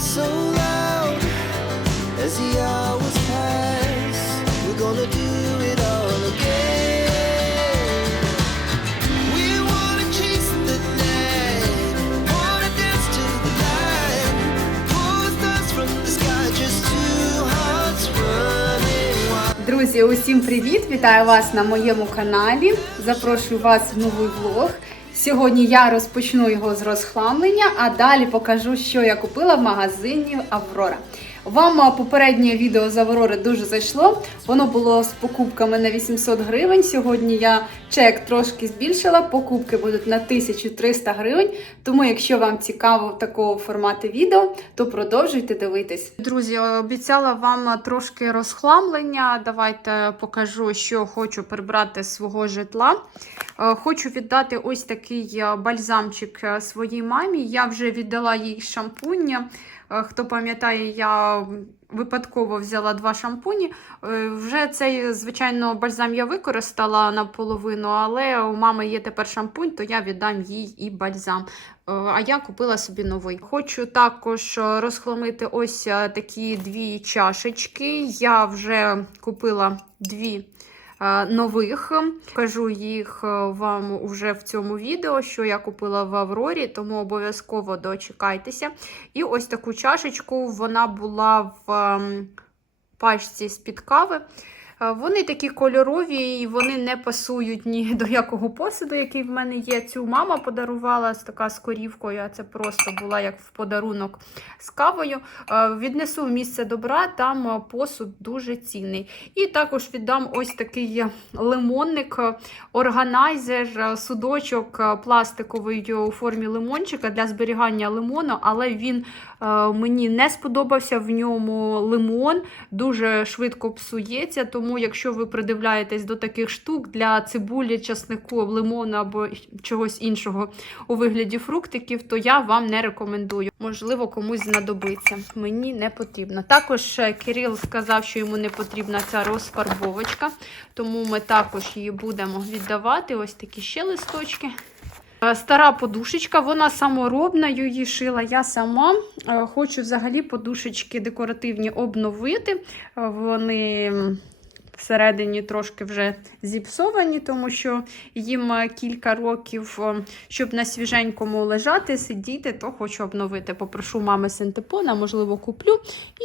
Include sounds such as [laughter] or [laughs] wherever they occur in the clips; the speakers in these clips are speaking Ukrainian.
so loud as the hours pass. We're gonna do it. We. Друзі, усім привіт! Вітаю вас на моєму каналі. Запрошую вас в новий влог. Сьогодні я розпочну його з розхламлення, а далі покажу, що я купила в магазині Аврора. Вам попереднє відео з Аврори дуже зайшло. Воно було з покупками на 800 гривень. Сьогодні я чек трошки збільшила. Покупки будуть на 1300 гривень. Тому, якщо вам цікаво такого формату відео, то продовжуйте дивитись. Друзі, обіцяла вам трошки розхламлення. Давайте покажу, що хочу прибрати з свого житла. Е, Хочу віддати ось такий е, бальзамчик е, своїй мамі. Я вже віддала їй шампунь. Е, Хто пам'ятає, я випадково взяла два шампуні. Е, Вже цей, звичайно, бальзам я використала наполовину, але у мами є тепер шампунь, то я віддам їй і бальзам. Е, А я купила собі новий. Хочу також розхламити ось такі дві чашечки. Я вже купила дві нових. Кажу їх е, вам уже в цьому відео, що я купила в Аврорі, тому обов'язково дочекайтеся. І ось таку чашечку вона була в ем, пачці з-під кави. Вони такі кольорові і вони не пасують ні до якого посуду, який в мене є. Цю мама подарувала така з корівкою, а це просто була як в подарунок з кавою. Віднесу в місце добра, там посуд дуже цінний. І також віддам ось такий е, лимонник, е, органайзер, е, судочок пластиковий у формі лимончика для зберігання лимону, але він мені не сподобався в ньому лимон, дуже швидко псується. Тому, якщо ви придивляєтесь до таких штук для цибулі, часнику, лимону або чогось іншого у вигляді фруктиків, то я вам не рекомендую. Можливо, комусь знадобиться. Мені не потрібно. Також е, Кирил сказав, що йому не потрібна ця розфарбовочка, тому ми також її будемо віддавати. Ось такі ще листочки. Е, Стара подушечка, вона саморобна, її шила я сама. Е, Хочу взагалі подушечки декоративні обновити. Е, Вони всередині трошки вже зіпсовані, тому що їм кілька років, щоб на свіженькому лежати, сидіти, то хочу обновити. Попрошу мами синтепона, можливо, куплю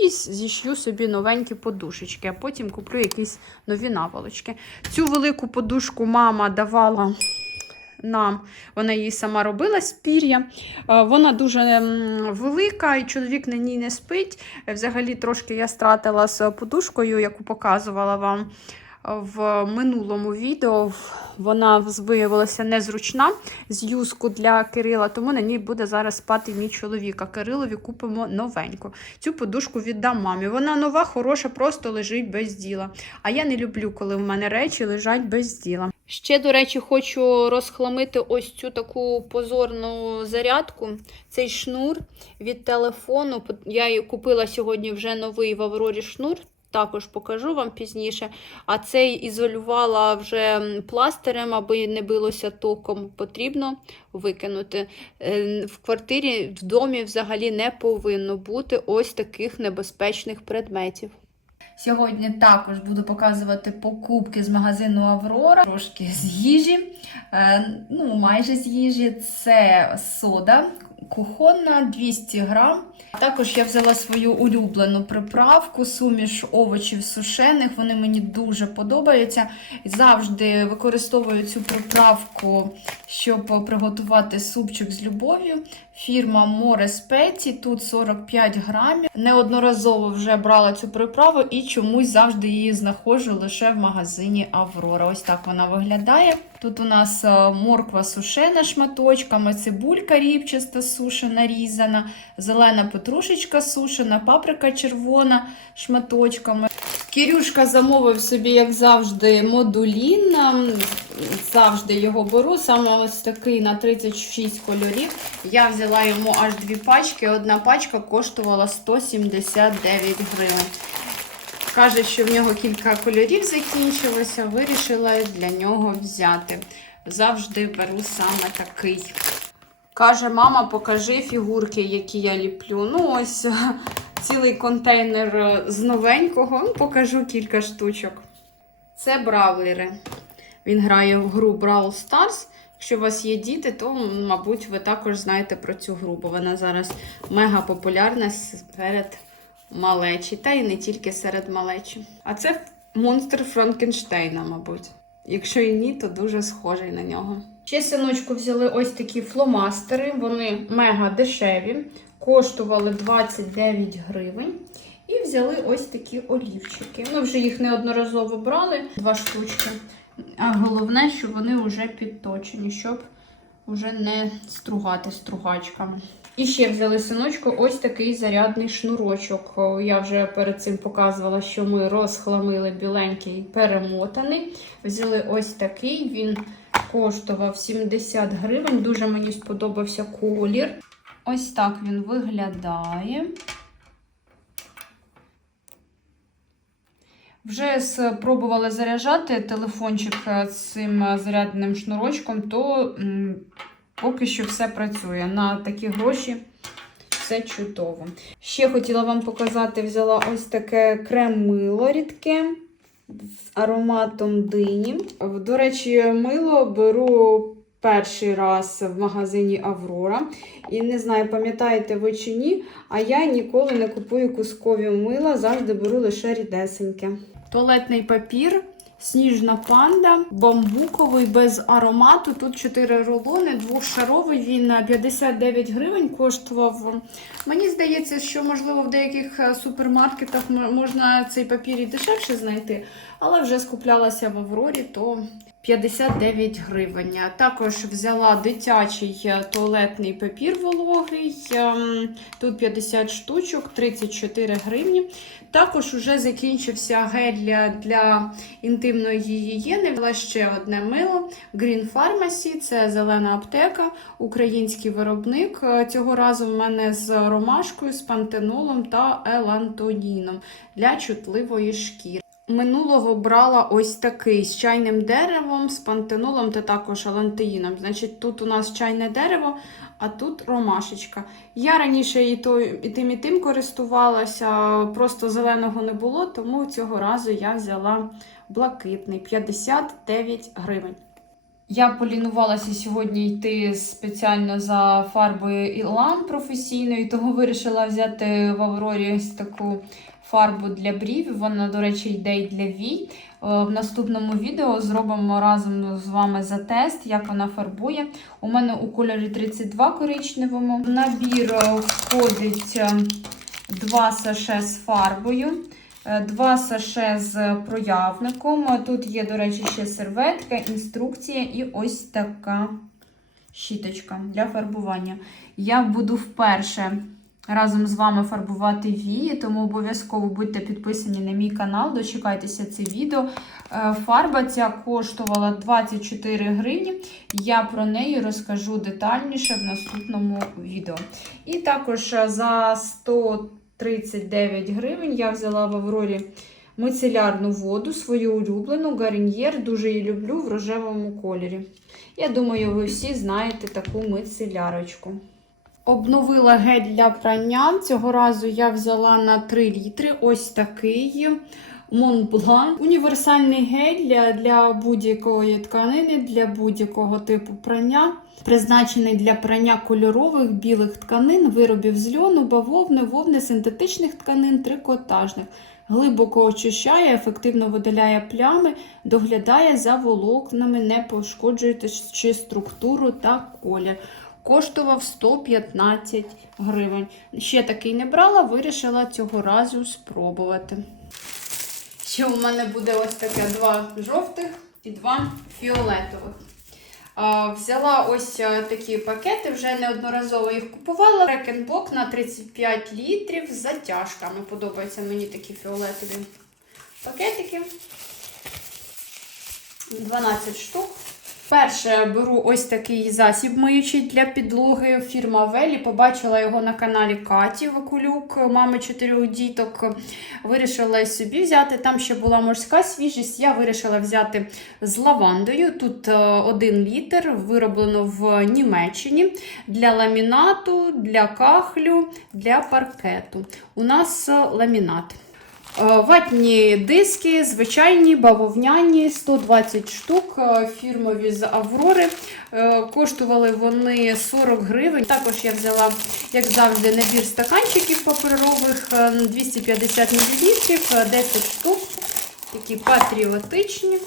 і зішью собі новенькі подушечки, а потім куплю якісь нові наволочки. Цю велику подушку мама давала нам. Вона її сама робила з пір'я. Е, Вона дуже велика, і чоловік на ній не спить. Взагалі, трошки я стратила з подушкою, яку показувала вам е, в минулому відео. Вона виявилася незручна з юзку для Кирила, тому на ній буде зараз спати мій чоловік. А Кирилові купимо новеньку. Цю подушку віддам мамі. Вона нова, хороша, просто лежить без діла. А я не люблю, коли в мене речі лежать без діла. Ще, до речі, хочу розхламити ось цю таку позорну зарядку. Цей шнур від телефону. Я купила сьогодні вже новий в Аврорі шнур. також покажу вам пізніше. А цей ізолювала вже пластирем, аби не билося током. Потрібно викинути. Е, В квартирі, в домі взагалі не повинно бути ось таких небезпечних предметів. Сьогодні також буду показувати покупки з магазину Аврора, трошки з їжі, е, ну майже з їжі. Це сода кухонна 200 грам. Також я взяла свою улюблену приправку, суміш овочів сушених. Вони мені дуже подобаються. Завжди використовую цю приправку, щоб приготувати супчик з любов'ю. Фірма Море Спеці, тут 45 грамів. Неодноразово вже брала цю приправу і чомусь завжди її знаходжу лише в магазині Аврора. Ось так вона виглядає. Тут у нас е, морква сушена шматочками, цибулька ріпчаста сушена, різана, зелена петрушечка сушена, паприка червона шматочками. Кірюшка замовив собі, як завжди, модулін. Завжди його беру. Саме ось такий на 36 кольорів. Я взяла йому аж дві пачки. Одна пачка коштувала 179 гривень. Каже, що в нього кілька кольорів закінчилося. Вирішила для нього взяти. Завжди беру саме такий. Каже, мама, покажи фігурки, які я ліплю. Ну, ось [laughs] цілий контейнер е, з новенького. Ну, покажу кілька штучок. Це бравлери. Він грає в гру Brawl Stars. Якщо у вас є діти, то, мабуть, ви також знаєте про цю гру, бо вона зараз мега популярна серед малечі, та й не тільки серед малечі. А це монстр Франкенштейна, мабуть. Якщо і ні, то дуже схожий на нього. Ще синочку взяли ось такі фломастери, вони мега дешеві, коштували 29 гривень. І взяли ось такі олівчики. Ми вже їх неодноразово брали, два штучки. А головне, що вони вже підточені, щоб вже не стругати стругачками. І ще взяли синочку ось такий зарядний шнурочок. Я вже перед цим показувала, що ми розхламили біленький перемотаний. Взяли ось такий, він коштував 70 гривень. Дуже мені сподобався колір. Ось так він виглядає. Вже спробувала заряджати телефончик е, цим е, зарядним шнурочком, то поки що все працює. На такі гроші все чудово. Ще хотіла вам показати, взяла ось таке крем-мило рідке з ароматом дині. До речі, мило беру перший раз в магазині Аврора. І не знаю, пам'ятаєте ви чи ні, а я ніколи не купую кускові мила, завжди беру лише рідесеньке. Туалетний папір, сніжна панда, бамбуковий без аромату. Тут 4 рулони, двохшаровий. Він на 59 гривень коштував. Мені здається, що можливо в деяких е, супермаркетах можна цей папір і дешевше знайти, але вже скуплялася в Аврорі, то 59 гривень. Також взяла дитячий е, туалетний папір вологий. ем, Тут 50 штучок, 34 гривні. Також вже закінчився гель для, інтимної гігієни. Взяла ще одне мило Green Pharmacy, це зелена аптека, український виробник. Е, Цього разу в мене з ромашкою, з пантенолом та елантоніном для чутливої шкіри. Минулого брала ось такий з чайним деревом, з пантенолом та також алантеїном. Значить, тут у нас чайне дерево, а тут ромашечка. Я раніше і, то, і тим, і тим користувалася, просто зеленого не було, тому цього разу я взяла блакитний 59 гривень. Я полінувалася сьогодні йти спеціально за фарбою Ілан професійною, того вирішила взяти в Аврорі ось таку фарбу для брів. Вона, до речі, йде і для вій. Е, В наступному відео зробимо разом з вами за тест, як вона фарбує. У мене у кольорі 32 коричневому. В набір е, входить е, два саше з фарбою. Е, Два саше з проявником. Тут є, до речі, ще серветка, інструкція і ось така щіточка для фарбування. Я буду вперше разом з вами фарбувати вії, тому обов'язково будьте підписані на мій канал, дочекайтеся це відео. Е, Фарба ця коштувала 24 гривні. Я про неї розкажу детальніше в наступному відео. І також е, за 100 39 гривень. Я взяла в Аврорі мицелярну воду, свою улюблену Гарньєр. Дуже її люблю в рожевому кольорі. Я думаю, ви всі знаєте таку мицелярочку. Обновила гель для прання. Цього разу я взяла на 3 літри ось такий Montblanc. Універсальний гель для, для будь-якої тканини, для будь-якого типу прання. Призначений для прання кольорових білих тканин, виробів з льону, бавовни, вовни, синтетичних тканин, трикотажних. Глибоко очищає, ефективно видаляє плями, доглядає за волокнами, не пошкоджуючи структуру та колір. Коштував 115 гривень. Ще такий не брала, вирішила цього разу спробувати. Ще у мене буде ось таке два жовтих і два фіолетових. Взяла ось е, такі пакети, вже неодноразово їх купувала. Рекенбок на 35 літрів з затяжками. Подобаються мені такі фіолетові пакетики. 12 штук. Перше беру ось такий засіб миючий для підлоги. Фірма Велі. Побачила його на каналі Каті Вакулюк, мами чотирьох діток. Вирішила собі взяти. Там ще була морська свіжість. Я вирішила взяти з лавандою. Тут 1 літр, вироблено в Німеччині для ламінату, для кахлю, для паркету. У нас е, ламінат. Е, Ватні диски, звичайні, бавовняні, 120 штук, е, фірмові з Аврори. Е, Коштували вони 40 гривень. Також я взяла, як завжди, набір стаканчиків паперових е, 250 мл, 10 штук. Такі патріотичні,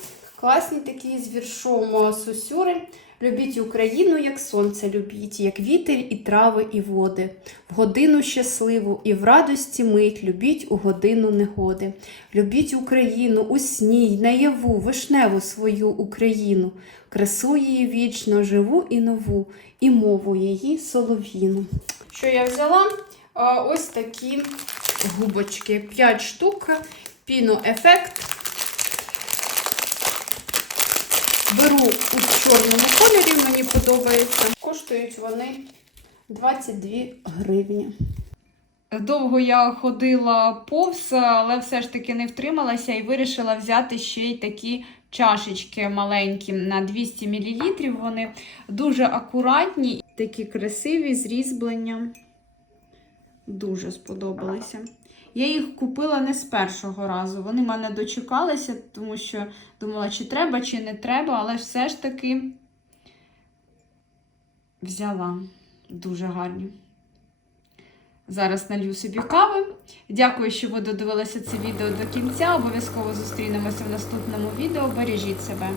класні такі з віршом сусюри. Любіть Україну, як сонце любіть, як вітер і трави, і води. В годину щасливу і в радості мить любіть у годину негоди. Любіть Україну у сні наяву, вишневу свою Україну, красу її вічно, живу і нову, і мову її солов'їну. Що я взяла? Ось такі губочки. 5 штук, піно-ефект. Беру у чорному кольорі, мені подобається. Коштують вони 22 гривні. Довго я ходила повз, але все ж таки не втрималася і вирішила взяти ще й такі чашечки маленькі на 200 мл. Вони дуже акуратні, такі красиві з різьбленням. Дуже сподобалися. Я їх купила не з першого разу. Вони мене дочекалися, тому що думала, чи треба, чи не треба, але все ж таки взяла дуже гарні. Зараз налью собі кави. Дякую, що ви додивилися це відео до кінця. Обов'язково зустрінемося в наступному відео. Бережіть себе.